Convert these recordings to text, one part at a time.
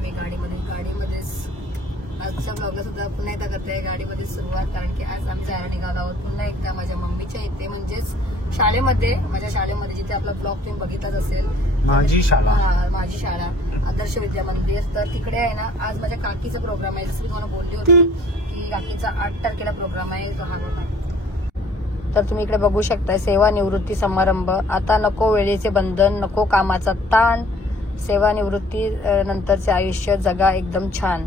मी गाडीमध्येच आजच्या ब्लॉगला सुद्धा पुन्हा एकदा करते गाडीमध्ये सुरुवात, कारण की आज आम्ही जायला निघालो आहोत पुन्हा एकदा माझ्या मम्मीच्या इथे, म्हणजेच शाळेमध्ये, माझ्या शाळेमध्ये जिथे आपला ब्लॉग तुम्ही बघितलाच असेल, माझी शाळा आदर्श विद्या मंदिर. तर तिकडे आहे ना आज माझ्या काकीचा प्रोग्राम आहे. जसं मी तुम्हाला बोलली होती की काकीचा 8 तारखेला प्रोग्राम आहे. तो हा बघा. तर तुम्ही इकडे बघू शकताय सेवा निवृत्ती समारंभ. आता नको वेळेचे बंधन, नको कामाचा ताण, सेवानिवृत्ती नंतरचे आयुष्य जगा एकदम छान.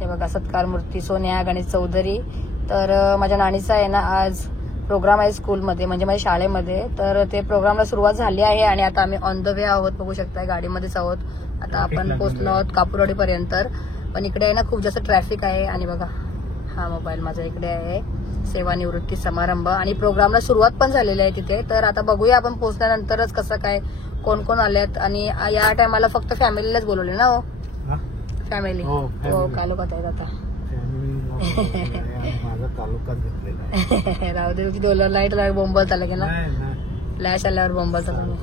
हे बघा सत्कार मूर्ती सोनिया गणेश चौधरी. तर माझ्या नानीचा आहे ना आज प्रोग्राम आहे स्कूलमध्ये, म्हणजे माझ्या शाळेमध्ये. तर ते प्रोग्रामला सुरुवात झाली आहे आणि आता आम्ही ऑन द वे आहोत. बघू शकताय गाडीमध्येच आहोत. आता आपण पोहोचलो आहोत कापुरवाडीपर्यंत. पण इकडे आहे ना खूप जास्त ट्रॅफिक आहे. आणि बघा हा मोबाईल माझा इकडे आहे. सेवानिवृत्ती समारंभ आणि प्रोग्रामला सुरुवात पण झालेली आहे तिथे. तर आता बघूया आपण पोहोचल्यानंतरच कसं काय, कोण कोण आलेत. आणि या टायमाला फक्त फॅमिलीलाच बोलवले ना. हो फॅमिली कालोखात आहेत आता. राहू दे की लाईट बोंबलत आलं की ना, फ्लॅश आल्यावर बोंबलत आलं.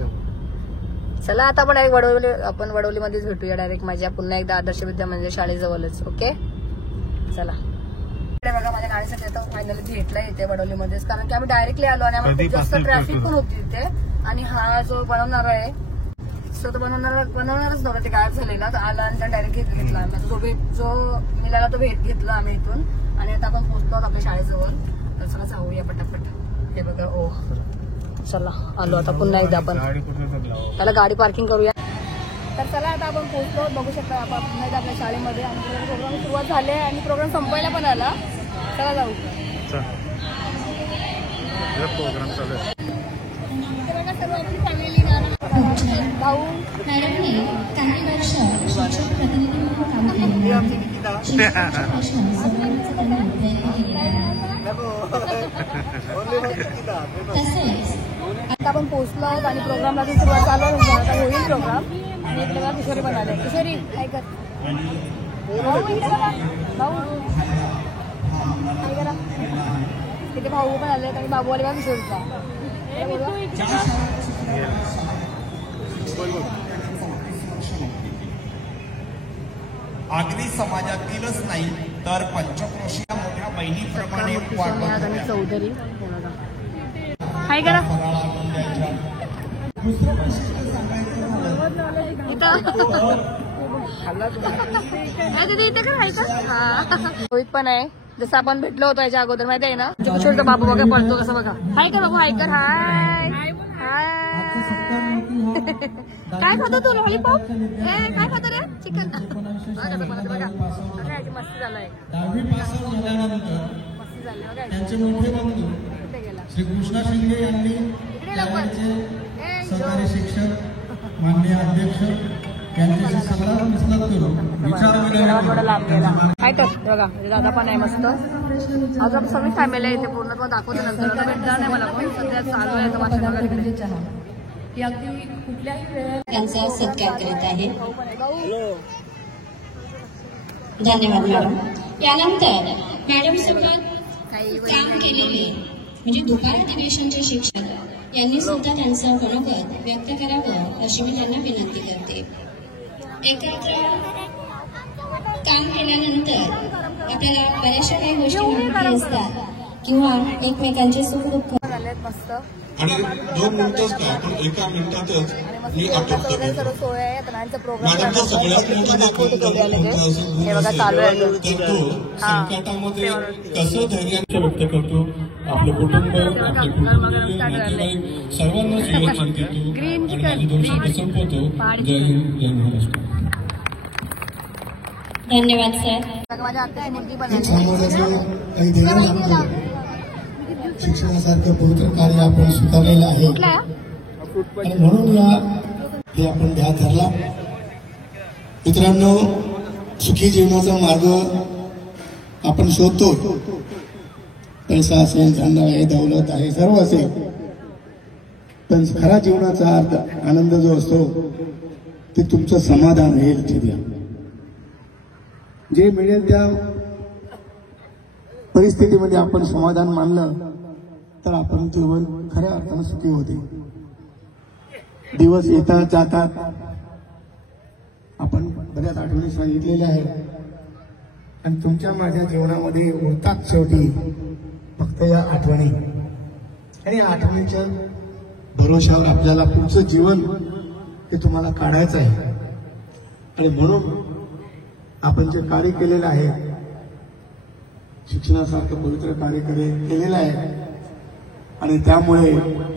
चला आता आपण वडवलीमध्येच भेटूया डायरेक्ट माझ्या पुन्हा एकदा आदर्श विद्या म्हणजे शाळेजवळच. ओके चला. बघा माझ्या गाडीसाठी आता फायनली भेटला इथे वडवलीमध्येच, कारण की आम्ही डायरेक्टली आलो आणि आम्हाला खूप जास्त ट्रॅफिक पण होती तिथे. आणि हा जो बनवणार आहे तो बनवणारच नव्हता, ते गायब झालेला. तर आला आणि डायरेक्ट घेतला आम्ही. जो मिळाला तो भेट घेतला आम्ही इथून. आणि आता आपण पोहोचलो आहोत आपल्या शाळेजवळ. तर चला जाऊया पटापट. हे बघा ओ चला आलो आता पुन्हा एकदा आपण त्याला गाडी पार्किंग करूया. तर चला आता आपण पोहोचलो. बघू शकता आपण पुन्हा एकदा आपल्या शाळेमध्ये. आणि प्रोग्राम सुरुवात झाले आणि प्रोग्राम संपायला पण आला. चला जाऊ. प्रोग्राम चालू आहे. सर्व आपली फॅमिली भाऊ मॅडमने काही वर्ष शिक्षक प्रतिनिधी म्हणून काम केले. तसेच आता आपण पोहोचलो आहोत आणि प्रोग्रामला सुरुवात चालू आता होईल प्रोग्राम. आणि एक बघा किशोरी पण आले. किशोरी काय कर भाऊ काय करा. तिथे भाऊ पण आले आणि बाबूवाले बघा किशोरीचा. अगदी समाजातीलच नाही तर पंचक्रोशीच्या मोठ्या बहिणीप्रमाणे गणेश चौधरी काय करा. रोहित पण आहे, जसं आपण भेटलो होतो याच्या अगोदर माहिती आहे ना. छोटा बाबू बघा पडतो कसं बघा. हाय कर बाबू, हाय कर. हाय काय खातो तू? लॉलीपॉप काय खातो रे? चिकन. बघा मस्ती झालंय. मस्ती झाली बघा. त्यांचे मोठे बंधू श्री कृष्णा शिंदे यांनी सरकारी शिक्षक माननीय अध्यक्ष यांच्याशी सगळा विश्लेषण करून काय तर बघा दादा पण आहे मस्त. आज आपण सगळी फॅमिली आहे इथे पूर्ण. तुम्हाला दाखवते नंतर. भेटणार नाही मला पण. सध्या चालू आहे माझ्या त्यांचा सत्कार करत आहे. धन्यवाद मॅडम. यानंतर मॅडम सोबत काम केलेले म्हणजे दुपार अधिवेशनचे शिक्षक यांनी सुद्धा त्यांचं मनोगत व्यक्त करावं अशी मी त्यांना विनंती करते. एकत्र काम केल्यानंतर आपल्याला बऱ्याचशा काही गोष्टी माहिती असतात किंवा एकमेकांचे सुख दुःख. मस्त आणि 2 मिनिटच काय पण 1 मिनिटातच मी आटोप संकटामध्ये कसं धैर्याने व्यक्त करतो. आपलं कुटुंब आपले कुटुंब सर्वांना शुभेच्छा देतो आणि माझे 2 शब्द संपवतो. जय हिंद जय महाराष्ट्र. धन्यवाद सर. शिक्षणासारखं पवित्र कार्य आपण स्वीकारलेलं आहे आणि म्हणून हे आपण ध्यान धरला. मित्रांनो, सुखी जीवनाचा मार्ग आपण शोधतो. पैसा असेल, धन आहे, दौलत आहे, सर्व असेल, पण खरा जीवनाचा अर्थ आनंद जो असतो ते तुमचं समाधान हे लक्षात घ्या. जे मिळेल त्या परिस्थितीमध्ये आपण समाधान मानलं तर आपण जीवन खऱ्या अर्थानं सुखी होते. दिवस येतात जातात, आपण बऱ्याच आठवणी सांगितलेल्या आहेत आणि तुमच्या माझ्या जीवनामध्ये उरतात शेवटी फक्त या आठवणी. आणि या आठवणीच्या भरोशावर आपल्याला पुढचं जीवन हे तुम्हाला काढायचं आहे. आणि म्हणून आपण जे कार्य केलेलं आहे, शिक्षणासारखं पवित्र कार्य केलेलं आहे आणि त्यामुळे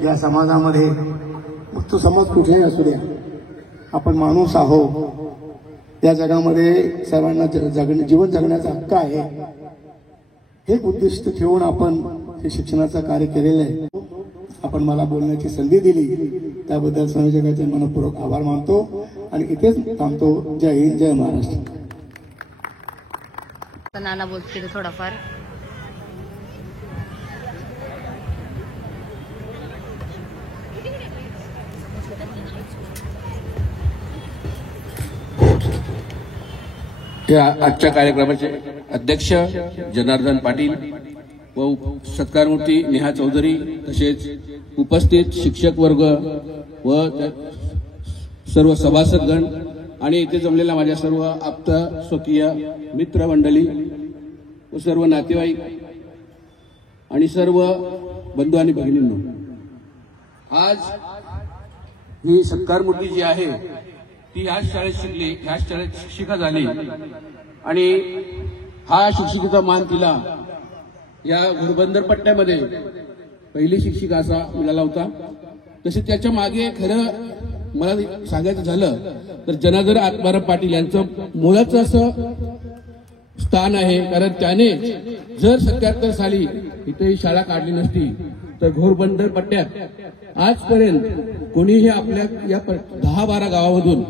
या समाजामध्ये, मग तो समाज कुठेही असू द्या, आपण माणूस आहोत. या जगामध्ये सर्वांना जीवन जगण्याचा हक्क आहे. हे उद्दिष्ट ठेवून आपण हे शिक्षणाचं कार्य केलेलं आहे. आपण मला बोलण्याची संधी दिली त्याबद्दल संयोजकाचे मनपूर्वक आभार मानतो आणि इथेच थांबतो. जय हिंद, जय महाराष्ट्र. नाना बोलते थोडाफार. या आजच्या कार्यक्रमाचे अध्यक्ष जनार्दन पाटील व सत्कारमूर्ती नेहा चौधरी, तसेच उपस्थित शिक्षक वर्ग व सर्व सभासदगण आणि इथे जमलेल्या माझ्या सर्व आप्त स्वकीय मित्रमंडळी व सर्व नातेवाईक आणि सर्व बंधू आणि भगिनींनो, आज ही सत्कारमूर्ती जी आहे ती ह्याच शाळेत शिकली, ह्याच शाळेत शिक्षिका झाली आणि हा शिक्षिकेचा मान तिला या घोरबंदर पट्ट्यामध्ये पहिली शिक्षिका असा मिळाला होता. तसे त्याच्या मागे खरं मला सांगायचं झालं तर जनार्दन आत्माराम पाटील यांचं मोलाचं असं स्थान आहे. कारण त्याने जर 77 साली इथे ही शाळा काढली नसती तर घोरबंदर पट्ट्यात आजपर्यंत कोणीही आपल्या या 10-12 गावामधून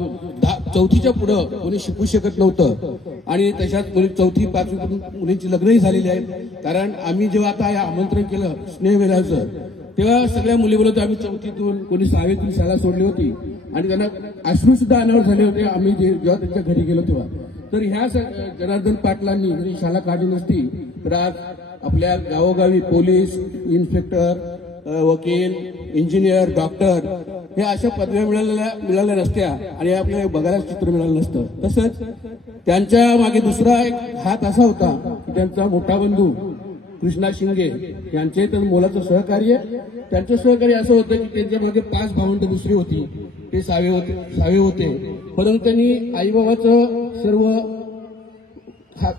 4थीच्या पुढं कोणी शिकू शकत नव्हतं. आणि त्याच्यात कोणी 4थी 5वी मुलींची लग्नही झालेली आहेत. कारण आम्ही जेव्हा आता या आमंत्रण केलं स्नेहमेळाचं, तेव्हा सगळ्या मुली बोलत आम्ही 4थीतून कोणी 6वीतून शाळा सोडली होती आणि त्यांना अश्रू सुद्धा अनावर झाले होते आम्ही जेव्हा त्यांच्या घरी गेलो तेव्हा. तर ह्या जनार्दन पाटलांनी जरी शाळा काढली नसती तर आज आपल्या गावोगावी पोलीस, इन्स्पेक्टर, वकील, इंजिनियर, डॉक्टर हे अशा पदव्या मिळाल्या नसत्या आणि आपल्याला बघायला चित्र मिळालं नसतं. तसंच त्यांच्या मागे दुसरा एक हात असा होता की त्यांचा मोठा बंधू कृष्णा शिंगे यांचे तर मोलाचं सहकार्य. त्यांचं सहकार्य असं होतं की त्यांच्या मागे 5 भावंड दुसरी होती, ते 6वे होते. परंतु त्यांनी आईबाबाचं सर्व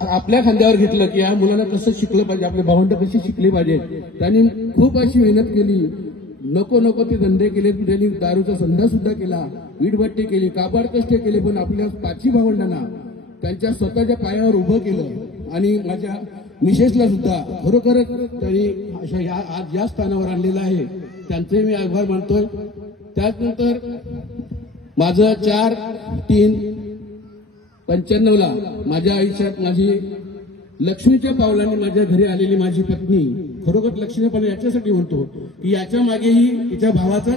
आपल्या खांद्यावर घेतलं की या मुलांना कसं शिकलं पाहिजे, आपले भावंड कशी शिकली पाहिजे. त्यांनी खूप अशी मेहनत केली, नको ते धंदे केले. त्यांनी दारूचा धंदा सुद्धा केला, वीटभट्टी केली, काबाड कष्ट केले, पण आपल्या 5 भावंडांना त्यांच्या स्वतःच्या पायावर उभं केलं. आणि माझ्या मिसेसला सुद्धा खरोखरच त्यांनी अशा आज या स्थानावर आणलेलं आहे, त्यांचे मी आभार मानतोय. त्यानंतर माझं 4/3/95ला माझ्या आयुष्यात माझी लक्ष्मीच्या पावलाने माझ्या घरी आलेली माझी पत्नी, खरोखर लक्ष्मीपणे याच्यासाठी म्हणतो की याच्या मागेही तिच्या भावाचा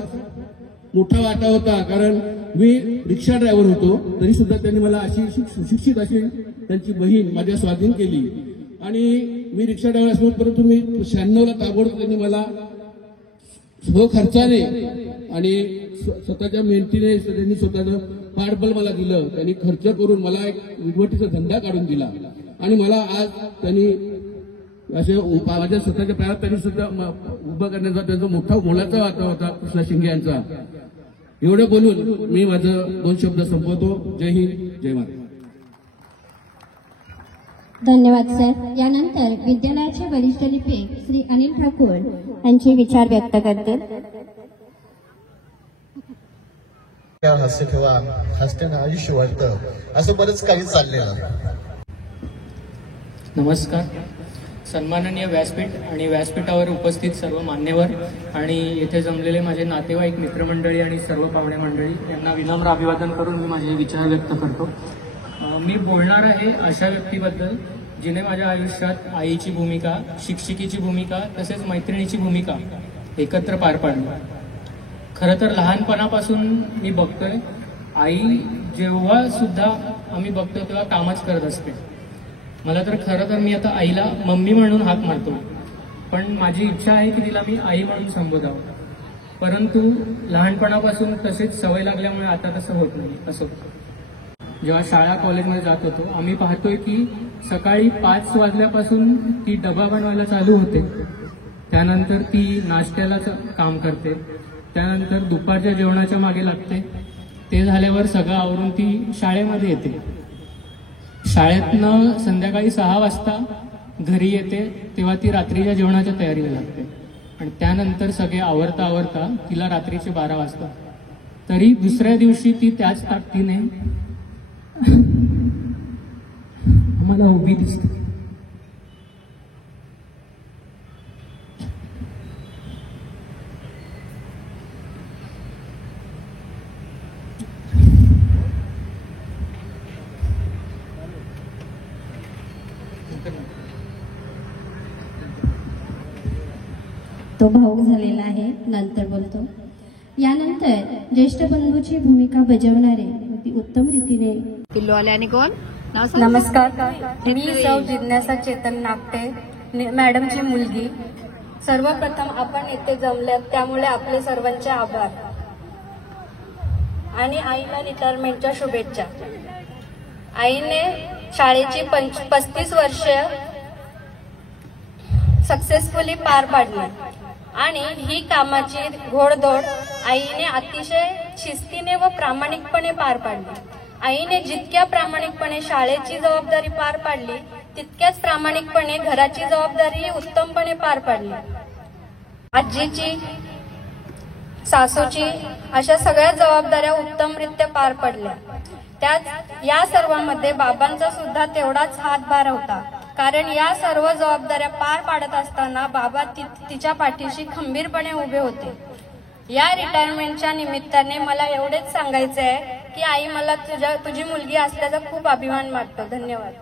मोठा वाटा होता. कारण मी रिक्षा ड्रायव्हर होतो तरी सुद्धा त्यांनी मला अशी सुशिक्षित अशी त्यांची बहीण माझ्या स्वाधीन केली. आणि मी रिक्षा ड्रायव्हर असलो परंतु मी 96ला ताबडतोब त्यांनी मला स्वखर्चाने आणि स्वतःच्या मेहनतीने त्यांनी स्वतःचं पाठबळ मला दिलं. त्यांनी खर्च करून मला एक विटभट्टीचा धंदा काढून दिला आणि मला आज त्यांनी असे माझ्या स्वतःच्या पायात त्यांनी सुद्धा उभं करण्याचा त्यांचा मोठा मोलाचा वाटा होता कृष्णा शिंगे यांचा. एवढं बोलून मी माझं 2 शब्द संपवतो. जय हिंद, जय महाराष्ट्र. धन्यवाद सर. यानंतर विद्यालयाचे वरिष्ठ लिपिक श्री अनिल ठाकूर यांचे विचार व्यक्त करतील. हास्य ठेवा, हास्यानं आयुष्य वाटतं, असं बरंच काही चाललेलं. नमस्कार. सन्माननीय व्यासपीठ आणि व्यासपीठावर उपस्थित सर्व मान्यवर आणि येथे जमलेले माझे नातेवाईक, मित्रमंडळी आणि सर्व पाहुणे मंडळी यांना विनम्र अभिवादन करून मी माझे विचार व्यक्त करतो. मी बोलणार आहे अशा व्यक्तीबद्दल जिने माझ्या आयुष्यात आईची भूमिका, शिक्षिकेची भूमिका तसेच मैत्रिणीची भूमिका एकत्र पार पाडली. खरं तर लहानपणापासून मी बघतोय आई जेव्हा सुद्धा आम्ही बघतोय तेव्हा कामच करत असते. मला तर खरं तर मी आता आईला मम्मी म्हणून हाक मारतो, पण माझी इच्छा आहे की तिला मी आई म्हणून संबोधावं. परंतु लहानपणापासून तसेच सवय लागल्यामुळे आता तसं होत नाही. असं जेव्हा शाळा कॉलेजमध्ये जात होतो, आम्ही पाहतोय की सकाळी 5 वाजल्यापासून ती डबा बनवायला चालू होते, त्यानंतर ती नाश्त्याला काम करते, त्यानंतर दुपारच्या जेवणाच्या मागे लागते, ते झाल्यावर सगळं आवरून ती शाळेमध्ये येते. शाळेतनं संध्याकाळी 6 वाजता घरी येते, तेव्हा ती रात्रीच्या जेवणाच्या तयारीला लागते आणि त्यानंतर सगळे आवरता तिला रात्रीचे 12 वाजता. तरी दुसऱ्या दिवशी ती त्याच ताकदीने आम्हाला उभी दिसते. तो भाऊक झालेला आहे, नंतर बोलतो. यानंतर ज्येष्ठ बंधूची भूमिका बजावणारे अगदी उत्तम रीतीने किल्लो आले आणि कोण नाव सांग? नमस्कार, मी सौ जिज्ञासा चेतन नागटे, मॅडमची मुलगी. सर्वप्रथम आपण इथे जमल्यात त्यामुळे आपले सर्वांचे आभार आणि आईला रिटायरमेंटच्या शुभेच्छा. आईने शाळेची 35 वर्ष सक्सेसफुली पार पाडली आणि ही कामाची घोडदौड आईने अतिशय शिस्तीने व प्रामाणिकपणे पार पाडली. आईने जितक्या प्रामाणिकपणे शाळेची जबाबदारी पार पाडली, तितक्याच प्रामाणिकपणे घराची जबाबदारी उत्तमपणे पार पाडली. आजीची, सासूची अशा सगळ्या जबाबदाऱ्या उत्तमरित्या पार पडल्या. त्यात या सर्वांमध्ये बाबांचा सुद्धा तेवढाच हातभार होता, कारण या सर्व जबाबदाऱ्या पार पाडत असताना बाबा तिच्या पाठीशी खंबीरपणे उभे होते. या रिटायरमेंटच्या निमित्ताने मला एवढेच सांगायचे आहे की आई, मला तुझी मुलगी असल्याचा खूप अभिमान वाटतो. धन्यवाद.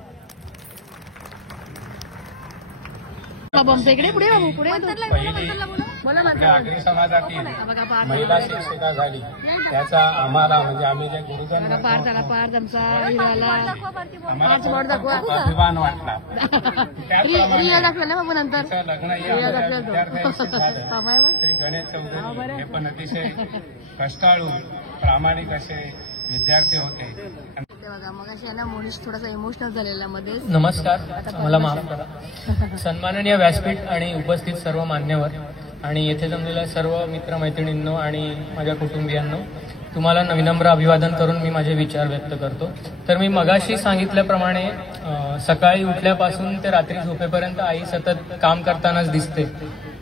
आगरी समाजातील महिला शिक्षिका झाली, त्याचा आम्हाला म्हणजे आम्ही जे गुरुजन अभिमान वाटला. त्याचप्रमाणे लग्न श्री गणेश चौधरी हे पण अतिशय कष्टाळू प्रामाणिक असे विद्यार्थी होते. थोडासा इमोशनल झालेला मध्ये. नमस्कार, मला माफ करा. सन्माननीय व्यासपीठ आणि उपस्थित सर्व मान्यवर आणि येथे जमलेल्या सर्व मित्रमैत्रिणींनो आणि माझ्या कुटुंबियांनो, तुम्हाला विनम्र अभिवादन करून मी माझे विचार व्यक्त करतो. तर मी मगाशी सांगितल्याप्रमाणे सकाळी उठल्यापासून ते रात्री झोपेपर्यंत आई सतत काम करतानाच दिसते,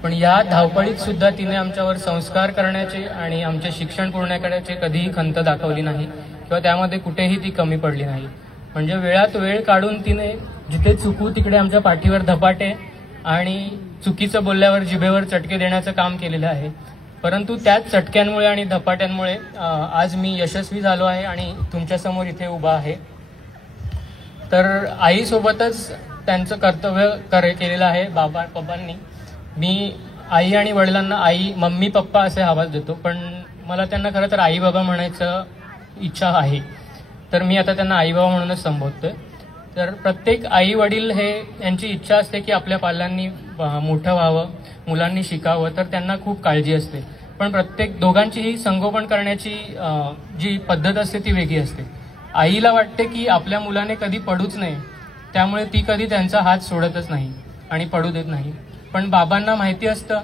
पण या धावपळीत सुद्धा तिने आमच्यावर संस्कार करण्याचे आणि आमचे शिक्षण पूर्ण करण्याचे कधीही खंत दाखवली नाही किंवा त्यामध्ये कुठेही ती कमी पडली नाही. म्हणजे वेळात वेळ काढून तिने जिथे चुकू तिकडे आमच्या पाठीवर धपाटे आणि चुकीचं बोलल्यावर जिभेवर चटके देण्याचं काम केलेलं आहे. परंतु त्याच चटक्यांमुळे आणि धपाट्यांमुळे आज मी यशस्वी झालो आहे आणि तुमच्यासमोर इथे उभा आहे. तर आईसोबतच त्यांचं कर्तव्य केलेलं आहे पप्पांनी. मी आई आणि वडिलांना आई, मम्मी, पप्पा असे आवाज देतो, पण मला त्यांना खरं तर आई बाबा म्हणायचं इच्छा आहे, तर मी आता त्यांना आई बाबा म्हणूनच संबोधतोय. तर प्रत्येक आई वडील यांची इच्छा असते की आपल्या पाल्यांनी मोठं व्हावं, मुलांनी शिकावं, तर त्यांना खूप काळजी असते. पण प्रत्येक दोघांचीही संगोपन करण्याची जी पद्धत असते ती वेगळी असते. आईला वाटते की आपल्या मुलाने कधी पडूच नये, त्यामुळे ती कधी त्यांचा हात सोडतच नाही आणि पडू देत नाही. पण बाबांना माहिती असतं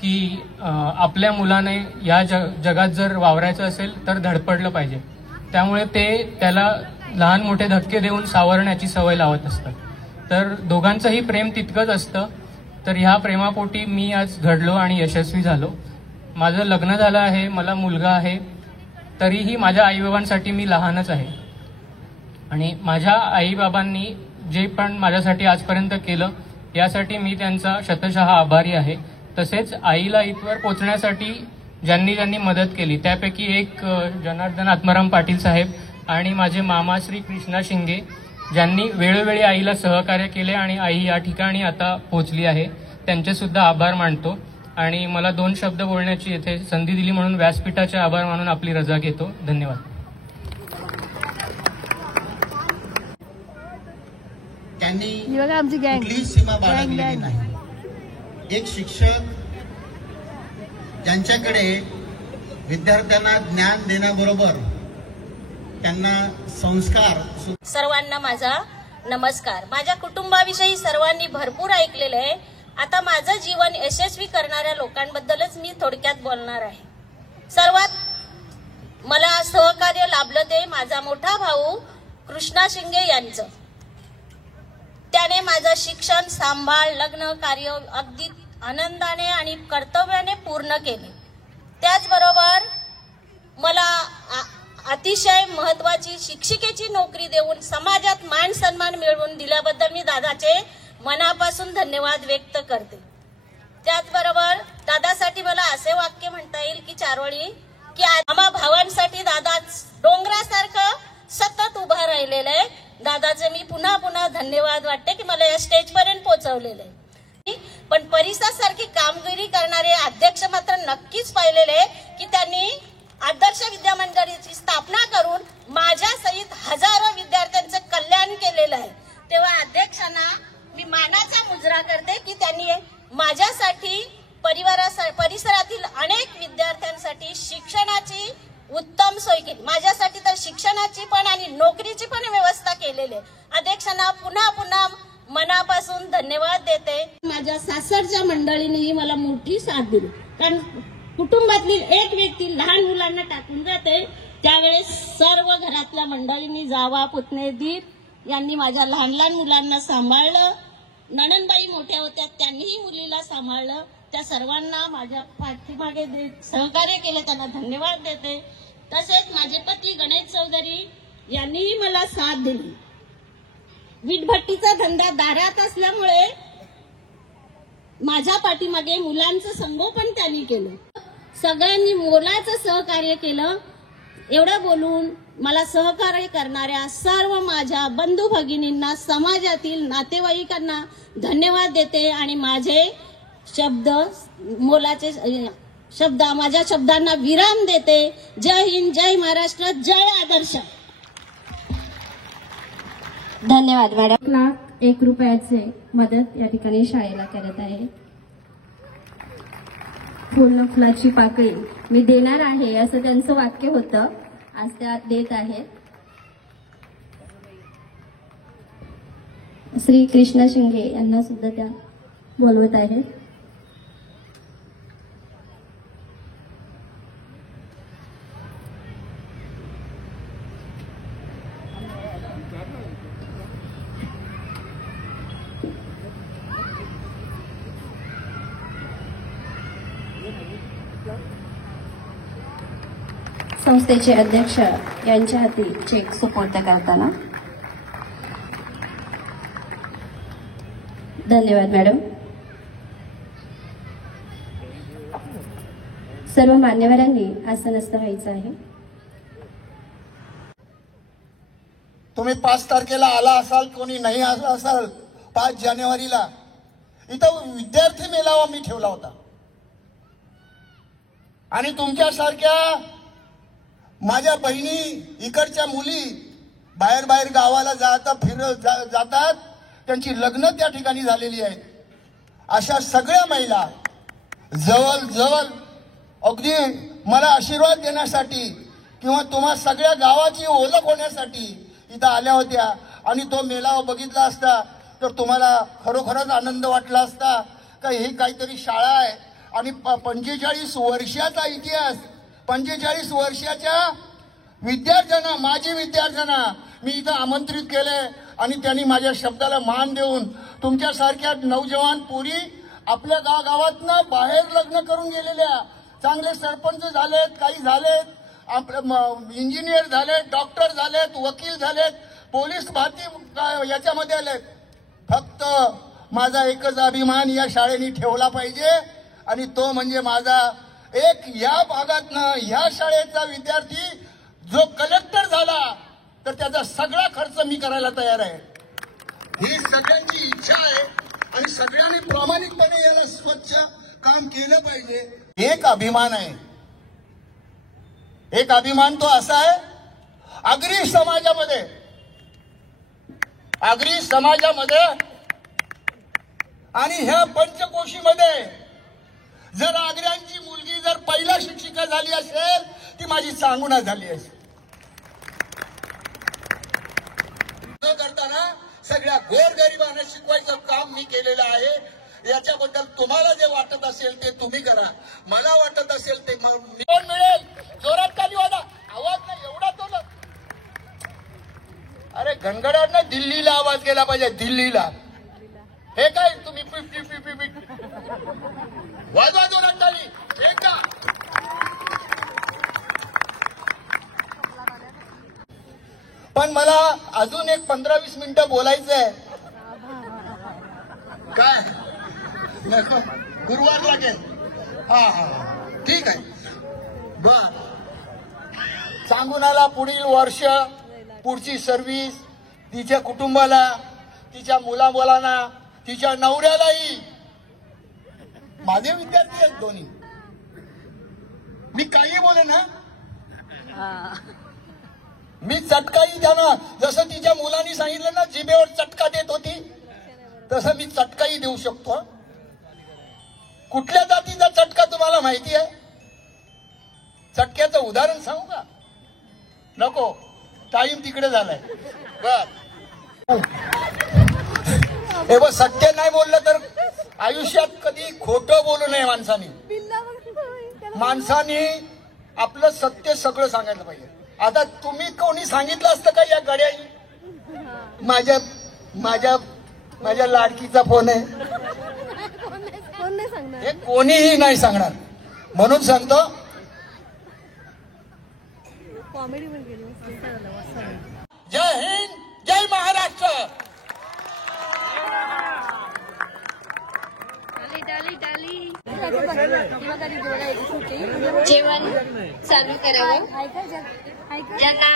की आपल्या मुलाने या जगात जर वावरायचं असेल तर धडपडलं पाहिजे, त्यामुळे ते त्याला लहान मोठे धक्के देऊन सावरण्याची सवय लावत असतात. तर दोघांचंही प्रेम तितकंच असतं. तर ह्या प्रेमापोटी मी आज घडलो आणि यशस्वी झालो. माझं लग्न झालं आहे, मला मुलगा आहे, तरीही माझ्या आईबाबांसाठी मी लहानच आहे. आणि माझ्या आईबाबांनी जे पण माझ्यासाठी आजपर्यंत केलं यासाठी मी त्यांचा शतशः आभारी आहे. तसेच आईला इथवर पोचण्यासाठी ज्यांनी ज्यांनी मदत केली त्यापैकी एक जनार्दन आत्माराम पाटील साहेब आणि माझे मामा श्री कृष्णा शिंगे, ज्यांनी वेळोवेळी आईला सहकार्य केले आणि आई या ठिकाणी आता पोहोचली आहे, त्यांचे सुद्धा आभार मानतो. आणि मला 2 शब्द बोलण्याची येथे संधी दिली म्हणून व्यासपीठाचे आभार मानून आपली रजा घेतो. धन्यवाद. त्यांनी कुठलीही सीमा बाळगलेली नाही. एक शिक्षक ज्यांच्याकडे विद्यार्थ्यांना ज्ञान देण्याबरोबर त्यांना संस्कार. सर्वांना माझा नमस्कार. माझ्या कुटुंबाविषयी सर्वांनी भरपूर ऐकलेलं आहे. आता माझं जीवन यशस्वी करणाऱ्या लोकांबद्दलच मी थोडक्यात बोलणार आहे. सर्वात मला सहकार्य लाभलं ते माझा मोठा भाऊ कृष्णा शिंगे यांचं. त्याने माझं शिक्षण, सांभाळ, लग्न कार्य अगदी आनंदाने आणि कर्तव्याने पूर्ण केले. त्याचबरोबर मला अतिशय महत्वाची शिक्षिकेची नोकरी देऊन समाजात मान सन्मान मिळवून दिल्याबद्दल मी दादाचे मनापासून धन्यवाद व्यक्त करते. त्याचबरोबर दादासाठी मला असे वाक्य म्हणता येईल की चारोळी की आम्हा भावांसाठी दादा डोंगरासारखं सतत उभा राहिलेलं आहे. दादाचे मी पुन्हा पुन्हा धन्यवाद वाटते की मला या स्टेजपर्यंत पोहोचवलेलं आहे. पण परिसरासारखी कामगिरी करणारे अध्यक्ष मात्र नक्कीच पाहिलेले की त्यांनी आदर्श विद्यामंडळाची स्थापना करून माझ्या सहित हजारो विद्यार्थ्यांचं कल्याण केलेलं आहे. तेव्हा अध्यक्षांना मी मानाचा मुजरा करते की त्यांनी माझ्यासाठी परिसरातील अनेक विद्यार्थ्यांसाठी शिक्षणाची उत्तम सोय केली. माझ्यासाठी तर शिक्षणाची पण आणि नोकरीची पण व्यवस्था केलेली आहे. अध्यक्षांना पुन्हा पुन्हा मनापासून धन्यवाद देते. माझ्या सासरच्या मंडळीनेही मला मोठी साथ दिली. कारण कुटुंबातली एक व्यक्ती लहान मुलांना टाकून जाते त्यावेळेस सर्व घरातल्या मंडळींनी, जावा, पुतणे, दीर यांनी माझ्या लहान लहान मुलांना सांभाळलं. नणंदबाई मोठ्या होत्या त्यांनीही मुलीला सांभाळलं. त्या सर्वांना माझ्या पाठीमागे सहकार्य केले त्यांना धन्यवाद देते. तसेच माझे पती गणेश चौधरी यांनीही मला साथ दिली. वीटभट्टीचा धंदा दारात असल्यामुळे माझ्या पाठीमागे मुलांचं संगोपन त्यांनी केलं. सगळ्यांनी मोलाचं सहकार्य केलं. एवढं बोलून मला सहकार्य करणाऱ्या सर्व माझ्या बंधू भगिनींना, समाजातील नातेवाईकांना धन्यवाद देते आणि माझे माझ्या शब्दांना विराम देते. जय हिंद, जय महाराष्ट्र, जय आदर्श. धन्यवाद मॅडम. 1,00,000 रुपयाचे मदत या ठिकाणी शाळेला करत आहे. पूर्ण फुलाची पाकळी मी देणार आहे असं त्यांचं वाक्य होतं. आज त्या देत आहेत. श्री कृष्णा शिंगे यांना सुद्धा त्या बोलवत आहेत. संस्थेचे अध्यक्ष यांच्या हाती चेक सुपूर्द करताना धन्यवाद मॅडम. सर्व मान्यवरांनी आसनस्थ व्हायचं आहे. तुम्ही 5 तारखेला आला असाल, कोणी नाही आला असाल, 5 जानेवारीला इथं विद्यार्थी मेळावा मी ठेवला होता आणि तुमच्यासारख्या माझ्या बहिणी, इकडच्या मुली बाहेर गावाला जातात, त्यांची लग्न त्या ठिकाणी झालेली आहेत. अशा सगळ्या महिला जवळ अगदी मला आशीर्वाद देण्यासाठी किंवा तुम्हा सगळ्या गावाची ओळख होण्यासाठी इथं आल्या होत्या. आणि तो मेळावा बघितला असता तर तुम्हाला खरोखरच आनंद वाटला असता का ही काहीतरी शाळा आहे. आणि 45 वर्षाचा इतिहास, 45 वर्षाच्या विद्यार्थ्यांना, माजी विद्यार्थ्यांना मी इथं आमंत्रित केले आणि त्यांनी माझ्या शब्दाला मान देऊन तुमच्यासारख्या नौजवान पोरी आपल्या गावातनं बाहेर लग्न करून गेलेल्या, चांगले सरपंच झालेत, काही झालेत, आपले इंजिनियर झालेत, डॉक्टर झालेत, वकील झालेत, पोलीस भरती याच्यामध्ये आलेत. फक्त माझा एकच अभिमान या शाळेने ठेवला पाहिजे आणि तो म्हणजे माझा एक या भागातनं ह्या शाळेचा विद्यार्थी जो कलेक्टर झाला तर त्याचा सगळा खर्च मी करायला तयार आहे. ही सगळ्यांची इच्छा आहे आणि सगळ्यांनी प्रामाणिकपणे याला स्वच्छ काम केलं पाहिजे. एक अभिमान आहे, एक अभिमान तो असा आहे, आगरी समाजामध्ये आणि ह्या पंचकोशीमध्ये जर आग्र्यांची मुलगी जर पहिला शिक्षिका झाली असेल ती माझी सांगुणा झाली असेल. सगळ्या गोरगरिबांना शिकवायचं काम मी केलेलं आहे. याच्याबद्दल तुम्हाला जे वाटत असेल ते तुम्ही करा, मला वाटत असेल ते मिळेल. जोरात ताली वाजा, आवाज नाही एवढा तो. अरे घनगडांना दिल्लीला आवाज गेला पाहिजे, दिल्लीला. हे काय तुम्ही वाजवा जोरात ताली. हे का पण मला अजून एक 15-20 मिनिटं बोलायचं आहे. काय नको गुरुवार लागेल. हा ठीक आहे. सांगून आला पुढील वर्ष, पुढची सर्व्हिस तिच्या कुटुंबाला, तिच्या मुलामुलांना, तिच्या नवऱ्यालाही. माझे विद्यार्थी आहेत दोन्ही. मी काही बोले ना, मी चटकाही त्यांना, जसं तिच्या मुलांनी सांगितलं ना जिभेवर चटका देत होती, तसं मी चटकाही देऊ शकतो. कुठल्या जातीचा चटका तुम्हाला माहिती आहे? चटक्याचं उदाहरण सांगू का? नको, टाइम तिकडे झालाय. हे बघ, सत्य नाही बोललं तर आयुष्यात कधी खोटं बोलू नये माणसाने. माणसाने आपलं सत्य सगळं सांगायला पाहिजे. आता तुम्ही कोणी सांगितलं असतं का या गड्याई माझ्या लाडकीचा फोन आहे? हे कोणीही नाही सांगणार. म्हणून सांगतो, जय हिंद, जय महाराष्ट्र. जेवण चालू करावं. ज्यांना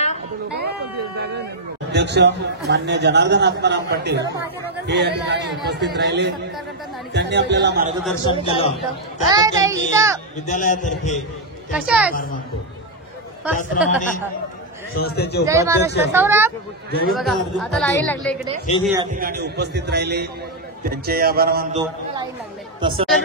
अध्यक्ष मान्य जनार्दन आत्माराम पाटील हे या ठिकाणी उपस्थित राहिले. त्यांनी आपल्याला मार्गदर्शन केलं. विद्यालयातर्फे आभार मानतो. त्याचप्रमाणे संस्थेचे उपाध्यक्ष गोविंद अर्जुन पाटील हेही या ठिकाणी उपस्थित राहिले. त्यांचे आभार मानतो. तसंच या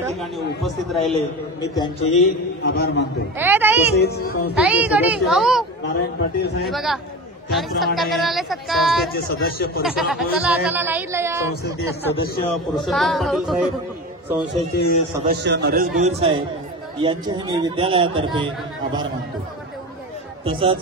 ठिकाणी उपस्थित राहिले, मी त्यांचेही आभार मानतो. तसेच नारायण पाटील साहेब, त्याचप्रमाणे संस्थेचे सदस्य परशुराम संस्थेचे सदस्य पुरुषोत्तम पाटील साहेब, संस्थेचे सदस्य नरेश भोईर साहेब यांचेही मी विद्यालयातर्फे आभार मानतो. तसंच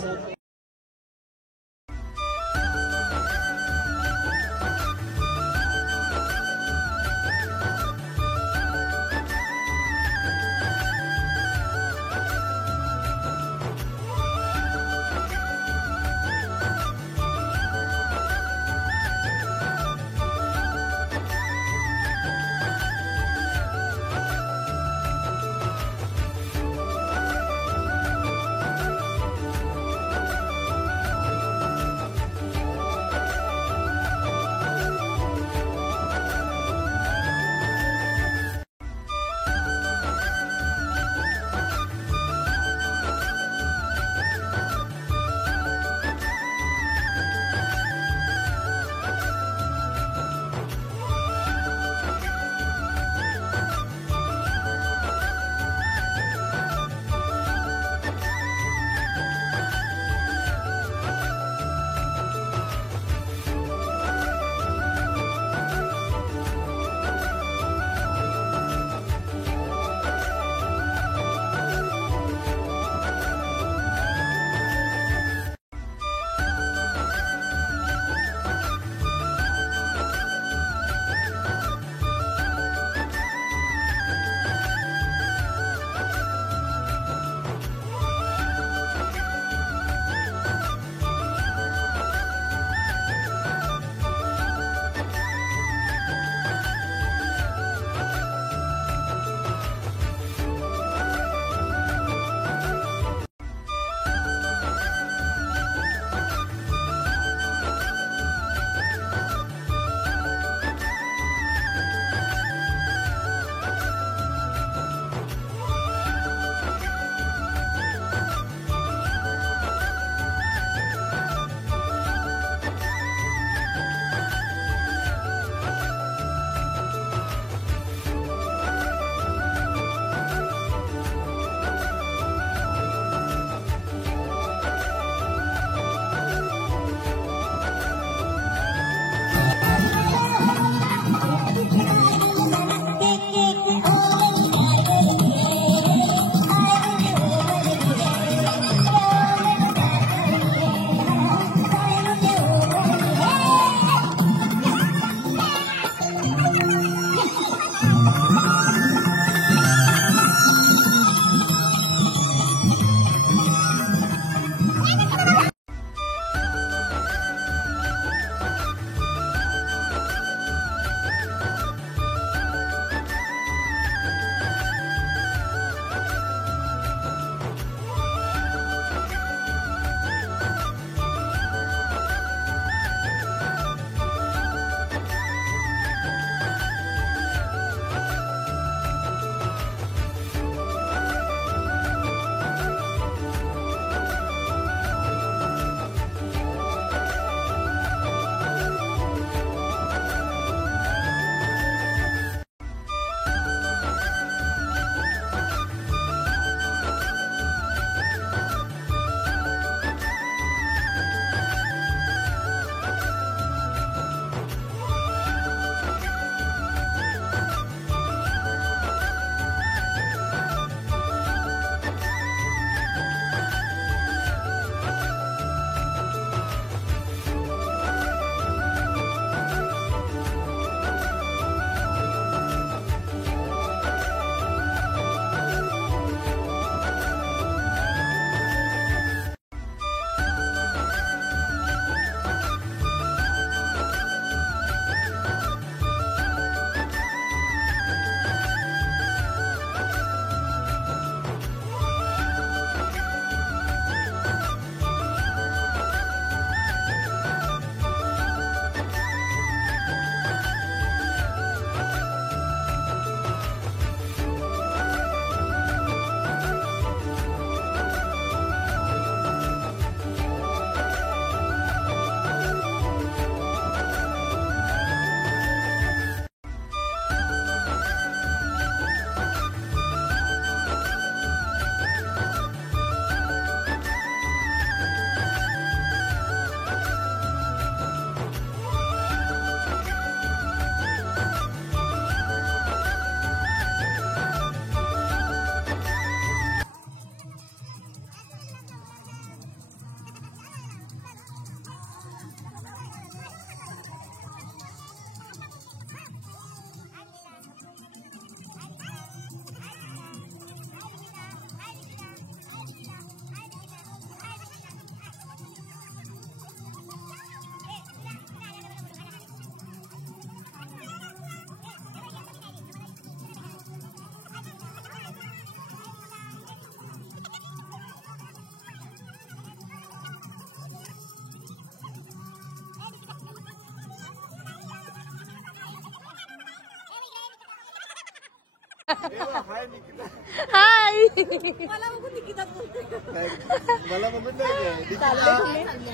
हाय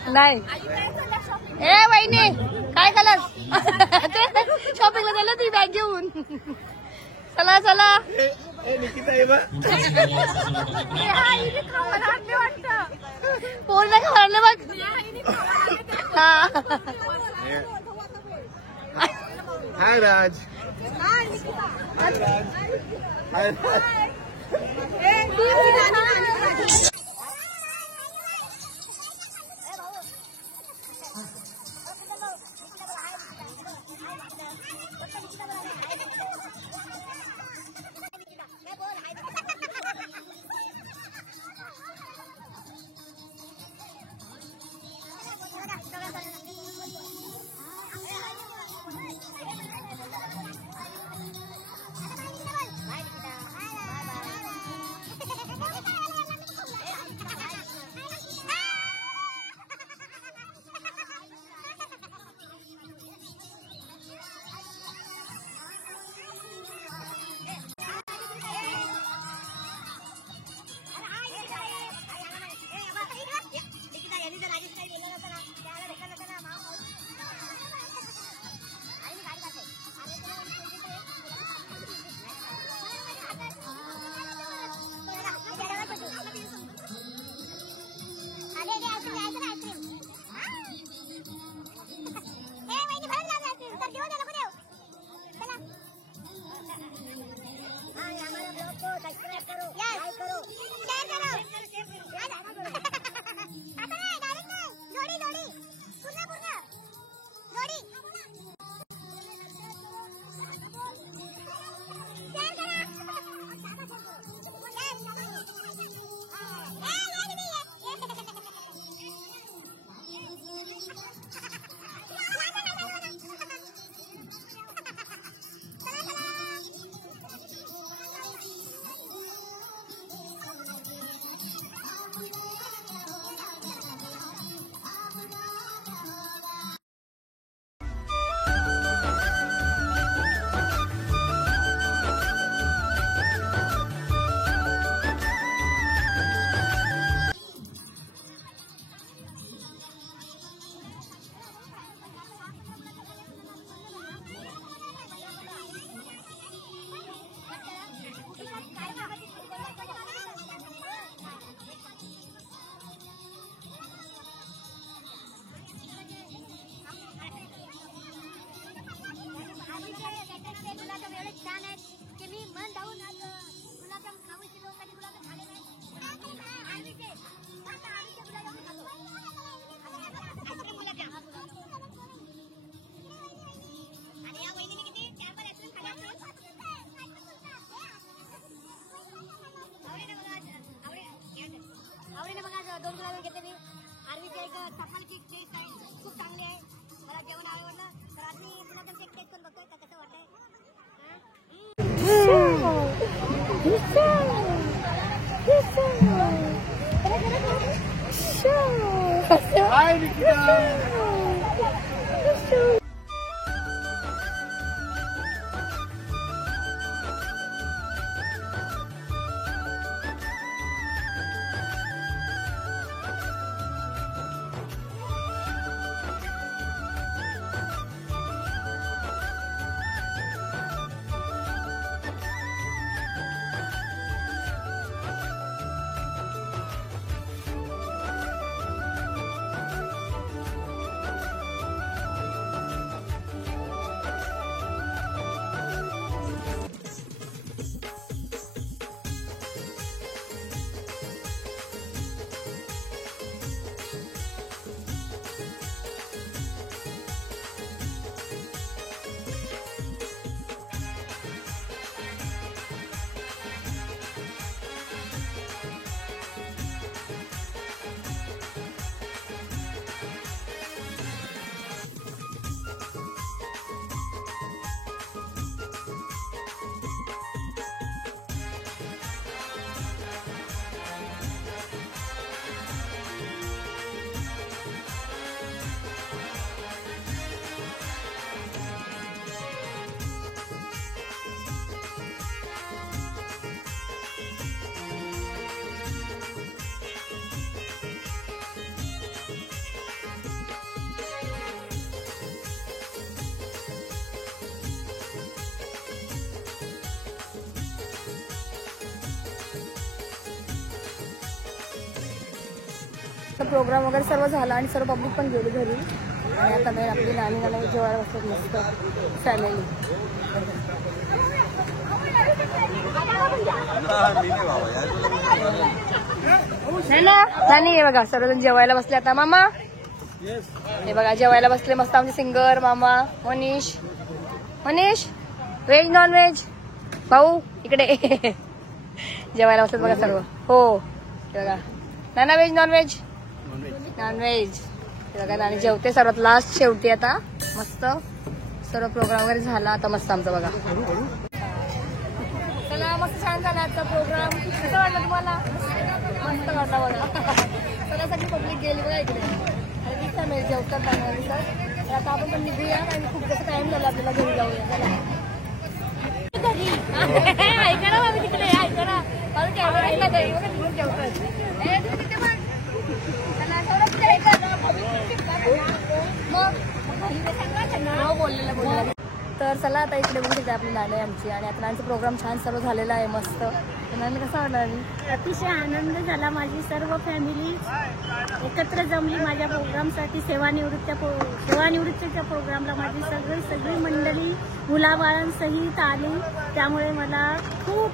नाही ए वहिनी काय कलर शॉपिंगला गेलो ती बॅग घेऊन चला चला पूर्ण खाल्लं बघ हाय राज Hi, Nikita. प्रोग्राम वगैरे सर्व झाला आणि सर्व पब्लिक पण गेली घरी आणि आता नाही आपली नानी नाना जेवायला बसतात मस्त फॅमिली. नानी हे बघा सर्वजण जेवायला बसले आता. मामा हे बघा जेवायला बसले मस्त आमचे सिंगर मामा. मनीष व्हेज नॉन व्हेज भाऊ इकडे जेवायला बसतात बघा सर्व. हो बघा नाना व्हेज नॉन व्हेज बघा नानी जेवते सर्वात लास्ट शेवटी. आता मस्त सर्व प्रोग्राम वगैरे झाला आता मस्त आमचा बघा. चला मस्त छान झाला आजचा प्रोग्राम. कसं वाटलं तुम्हाला? मस्त वाटला बघा. चला सगळी पब्लिक गेली बघा इकडे आणि फॅमिली जेवतात चांगली सर. आता आपण पण निघूया आणि खूप जास्त टाइम झाला आपल्याला घरी जाऊया. चला ऐका ना आम्ही तिकडे ऐका ना माझं कॅमेरा ऐकला तरी बघा तिकडे जेवतात. बोललेलं तर चला आता इकडे बघू शकते आपली नाणी आमची आणि आता नानीचा प्रोग्राम छान सर्व झालेला आहे मस्त. नानी कसा वाटला? अतिशय आनंद झाला. माझी सर्व फॅमिली एकत्र जमली माझ्या प्रोग्रामसाठी. सेवानिवृत्तीच्या प्रोग्रामला माझी सगळी मंडळी मुलाबाळांसहित आली. त्यामुळे मला खूप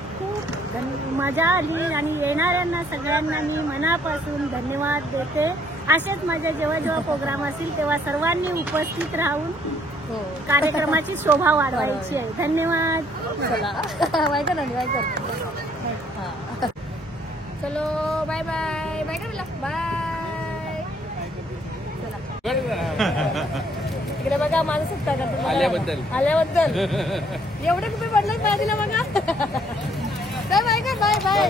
मजा आली आणि येणाऱ्यांना सगळ्यांना मी मनापासून धन्यवाद देते. असेच माझ्या जेव्हा प्रोग्राम असतील तेव्हा सर्वांनी उपस्थित राहून कार्यक्रमाची शोभा वाढवायची आहे. धन्यवाद. वाईकर ना वाईकर. चलो बाय बाय बाय कर बाय. इकडे बघा माझं सुट्टा करतो आल्याबद्दल एवढे रुपये पडले माझीला बघा. बाय बाय कर बाय बाय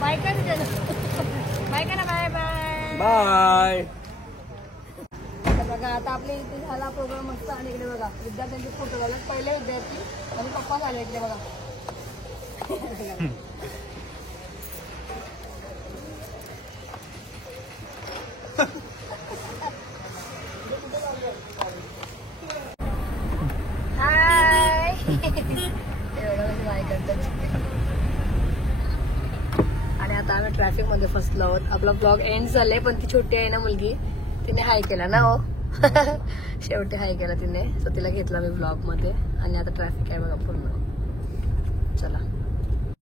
बाय कर बाय का ना बाय बाय बाय. बघा आता आपल्या इथे झाला प्रोग्राम मस्त आणि इकडे बघा विद्यार्थ्यांचे फोटो झाले. पहिले विद्यार्थी आणि पप्पा झाले इकडे बघा. हाय आणि आता आम्ही ट्रॅफिक मध्ये फसलो आहोत. आपला ब्लॉग एंड झालाय पण ती छोटी आहे ना मुलगी तिने हाय केला ना. हो शेवटी हाय केला तिने. सो तिला घेतला मी ब्लॉग मध्ये आणि आता ट्रॅफिक आहे बघा पूर्ण. चला